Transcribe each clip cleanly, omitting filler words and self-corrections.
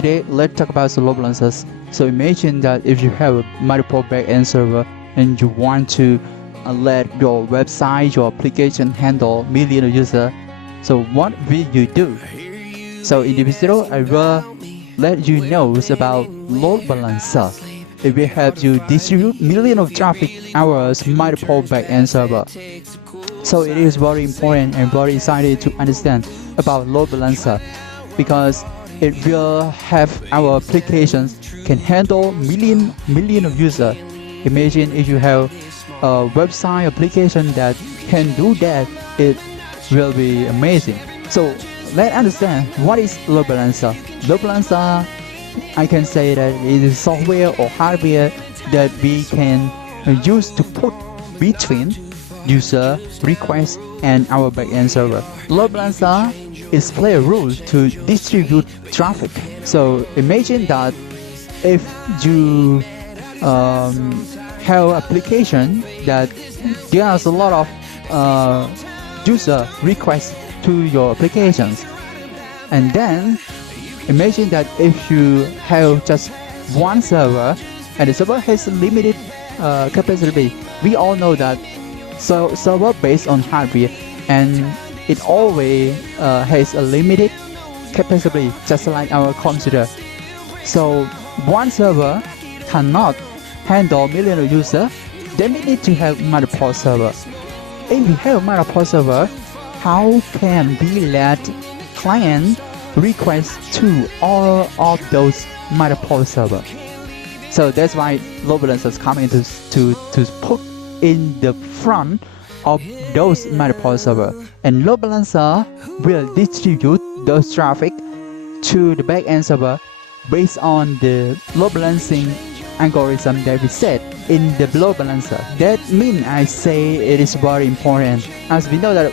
Today, let's talk about the load balancers. So imagine that if you have multiple backend server and you want to let your website, your application handle millions of users. So what will you do? So in this video, I will let you know about load balancer. It will help you distribute millions of traffic hours multiple backend server. So it is very important and very excited to understand about load balancer because it will have our applications can handle million of users. Imagine if you have a website application that can do that, it will be amazing. So let's understand what is load balancer. Load balancer, I can say that it is software or hardware that we can use to put between user request and our backend server. Load balancer is play a role to distribute traffic. So imagine that if you have application that gives a lot of user requests to your applications, and then imagine that if you have just one server and the server has limited capacity. We all know that server based on hardware and it always has a limited capacity, just like our computer. So one server cannot handle millions of users. Then we need to have multiple servers. If we have multiple servers, how can we let client request to all of those multiple servers? So that's why load balancers come into to put in the front of those multiple servers, and load balancer will distribute those traffic to the backend server based on the load balancing algorithm that we set in the load balancer. That means I say it is very important, as we know that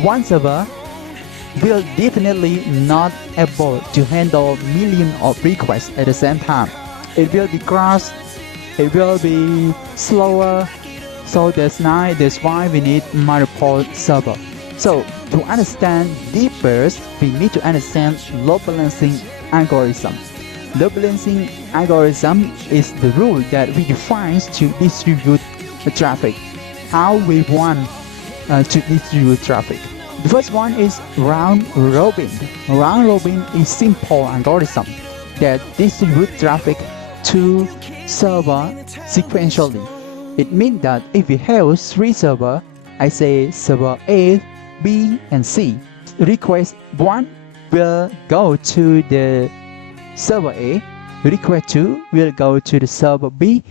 one server will definitely not able to handle millions of requests at the same time. It will be crashed, it will be slower. So that's why we need multiple servers. So to understand deeper, we need to understand load balancing algorithm. Load balancing algorithm is the rule that we define to distribute the traffic. How we want to distribute traffic. The first one is round robin. Round robin is simple algorithm that distribute traffic to server sequentially. It means that if we have three servers, I say server A, B, and C. Request 1 will go to the server A, request 2 will go to the server B,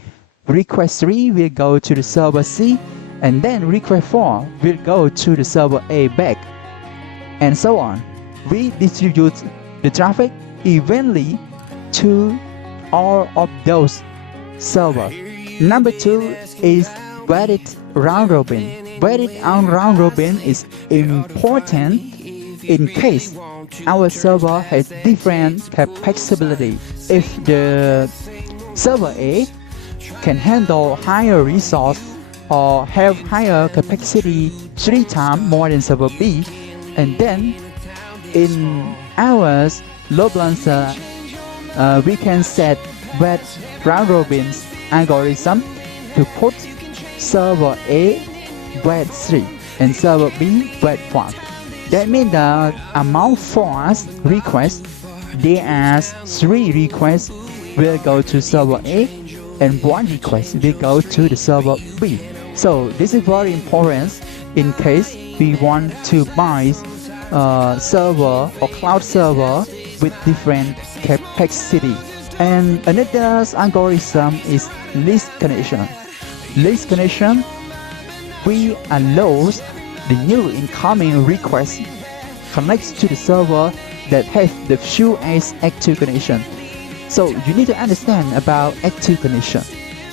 request 3 will go to the server C, and then request 4 will go to the server A back, and so on. We distribute the traffic evenly to all of those servers. Number 2 is weighted round robin. Weighted round robin is important in case our server has different capacity. If the server A can handle higher resource or have higher capacity 3 times more than server B, and then in our load balancer we can set weighted round robin algorithm to put server A weight 3 and server B weight 4. That means that among 4 requests, there are 3 requests will go to server A and 1 request will go to the server B. So this is very important in case we want to buy server or cloud server with different capacity. And another algorithm is least connection. Least connection, we allow the new incoming request connects to the server that has the fewest active connection. So you need to understand about active connection.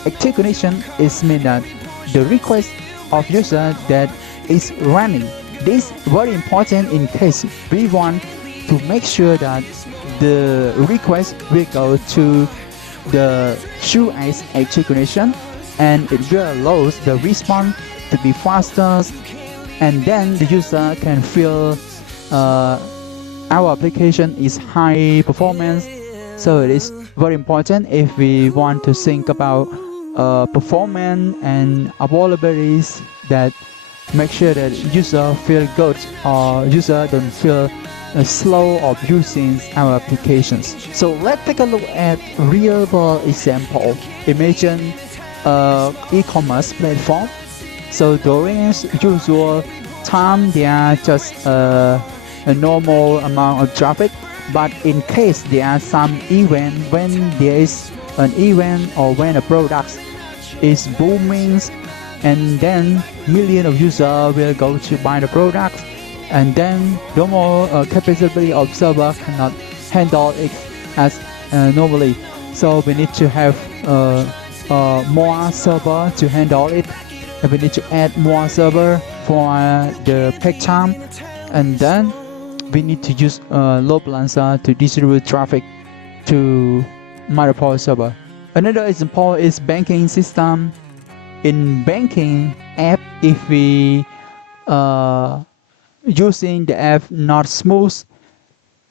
Active connection is mean that the request of user that is running. This is very important in case we want to make sure that the request will go to the fewest active connection, and it will allow the response to be faster, and then the user can feel our application is high performance, So it is very important if we want to think about performance and availabilities, that make sure that user feel good or user don't feel slow of using our applications. So let's take a look at real world example. Imagine e-commerce platform. So during usual time, there are just a normal amount of traffic. But in case there are some event, when there is an event or when a product is booming, and then millions of users will go to buy the product, and then normal capacity of server cannot handle it as normally. So we need to have more server to handle it, and we need to add more server for the peak time, and then we need to use load balancer to distribute traffic to multiple server. Another example is banking system. In banking app, if we using the app not smooth,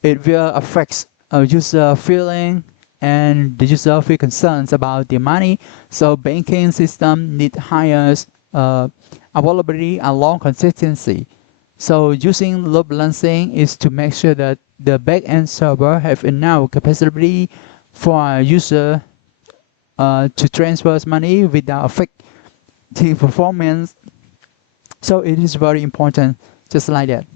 it will affect user feeling, and the user feel concerns about their money. So banking system need higher availability and long consistency. So using load balancing is to make sure that the backend server have enough capacity for user to transfer money without affect the performance. So it is very important, just like that.